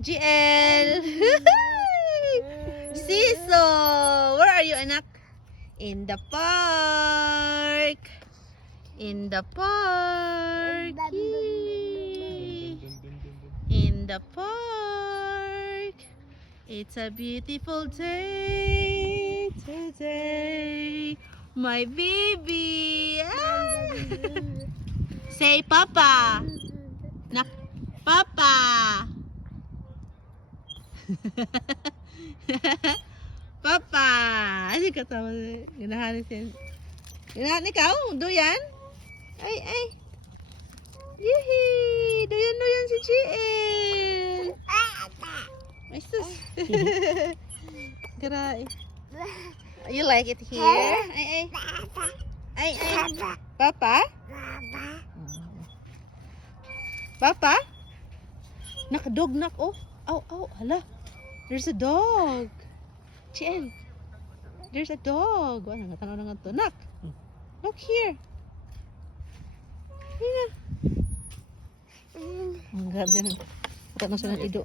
GL. Siso. Where are you, anak? In the park. In the park. Yay. In the park. It's a beautiful day today. My baby. Ah. Say Papa. Nak, Papa. Papa. Ano ka tama? Ginahanap yan. Ginahanap ikaw? Duyan? Ay, ay. Yehey! Duyan si GL. Ay, sus. Garay. You like it here? Ay, ay. Ay, ay. Papa? Papa? Nakadog, nak. Oh. Oh, oh. Hala. There's a dog. GL. There's a dog. Ano nga tanaw na nga to? Nak. Look here. Here. Ang grabe na. Tanaw sa natido.